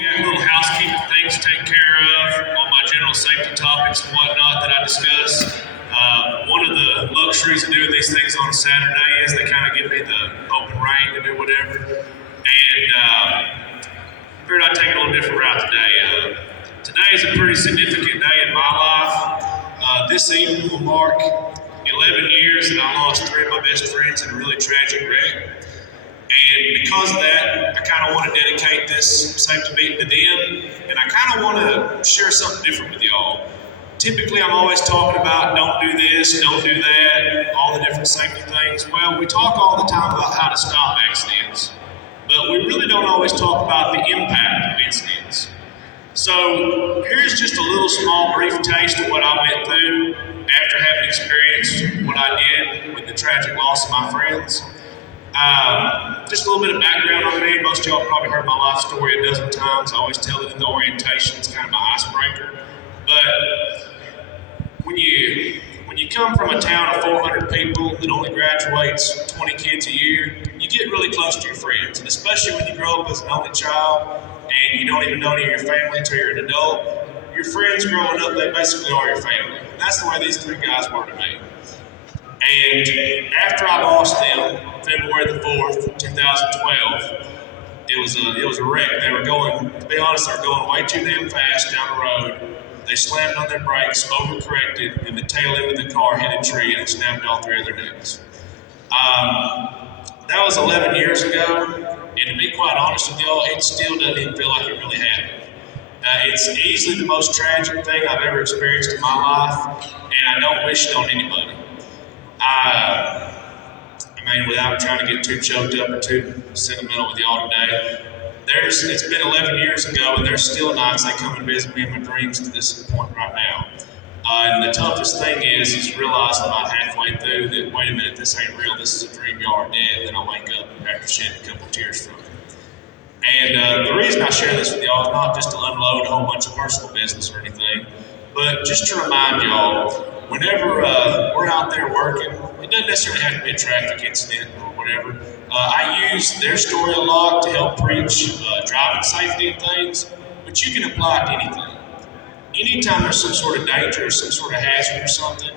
We got little housekeeping things to take care of on my general safety topics and whatnot that I discuss. One of the luxuries of doing these things on a Saturday is they kind of give me the open rein to do whatever. And figured I'd take it a little different route today. Today is a pretty significant day in my life. This evening will mark 11 years that I lost 3 of my best friends in a really tragic wreck. And because of that, I kind of want to dedicate this safety meeting to them, and I kind of want to share something different with y'all. Typically, I'm always talking about don't do this, don't do that, all the different safety things. Well, we talk all the time about how to stop accidents, but we really don't always talk about the impact of incidents. So here's just a little small brief taste of what I went through after having experienced what I did with the tragic loss of my friends. Just a little bit of background on me. Most of y'all probably heard my life story a dozen times. I always tell it in the orientation. It's kind of my icebreaker. But when you come from a town of 400 people that only graduates 20 kids a year, you get really close to your friends. And especially when you grow up as an only child and you don't even know any of your family until you're an adult, your friends growing up, they basically are your family. And that's the way these 3 guys were to me. And after I lost them, February the 4th, 2012, it was a wreck. They were going, to be honest, they were going way too damn fast down the road. They slammed on their brakes, overcorrected, and the tail end of the car hit a tree and snapped all 3 of their necks. That was 11 years ago, and to be quite honest with y'all, it still doesn't even feel like it really happened. It's easily the most tragic thing I've ever experienced in my life, and I don't wish it on anybody. I mean, without trying to get too choked up or too sentimental with y'all today, it's been 11 years ago, and there's still nights they come and visit me in my dreams to this point right now. And the toughest thing is realizing about halfway through that, wait a minute, this ain't real, this is a dream, y'all are dead. Then I wake up after shedding a couple of tears from it. And the reason I share this with y'all is not just to unload a whole bunch of personal business or anything, but just to remind y'all, whenever we're out there working, it doesn't necessarily have to be a traffic incident or whatever. I use their story a lot to help preach driving safety and things, but you can apply it to anything. Anytime there's some sort of danger or some sort of hazard or something,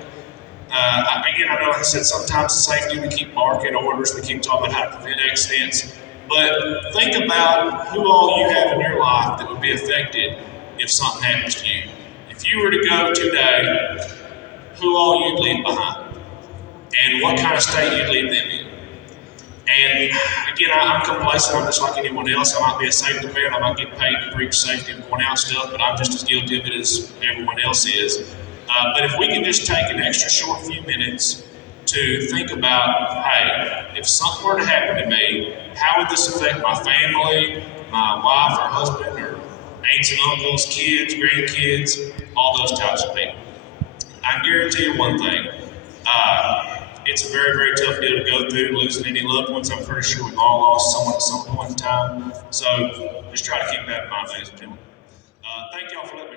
I know like I said, sometimes in safety we keep barking orders, we keep talking about how to prevent accidents, but think about who all you have in your life that would be affected if something happens to you. If you were to go today, who all you'd leave behind, and what kind of state you'd leave them in. And again, I'm complacent. I'm just like anyone else. I might be a safety fan. I might get paid to preach safety and point out stuff, but I'm just as guilty of it as everyone else is. But if we can just take an extra short few minutes to think about, hey, if something were to happen to me, how would this affect my family, my wife or husband, or aunts and uncles, kids, grandkids, all those types of people. I guarantee you one thing, it's a very, very tough deal to go through, losing any loved ones. I'm pretty sure we've all lost someone at some point in time. So just try to keep that in mind, ladies and gentlemen. Thank y'all for letting me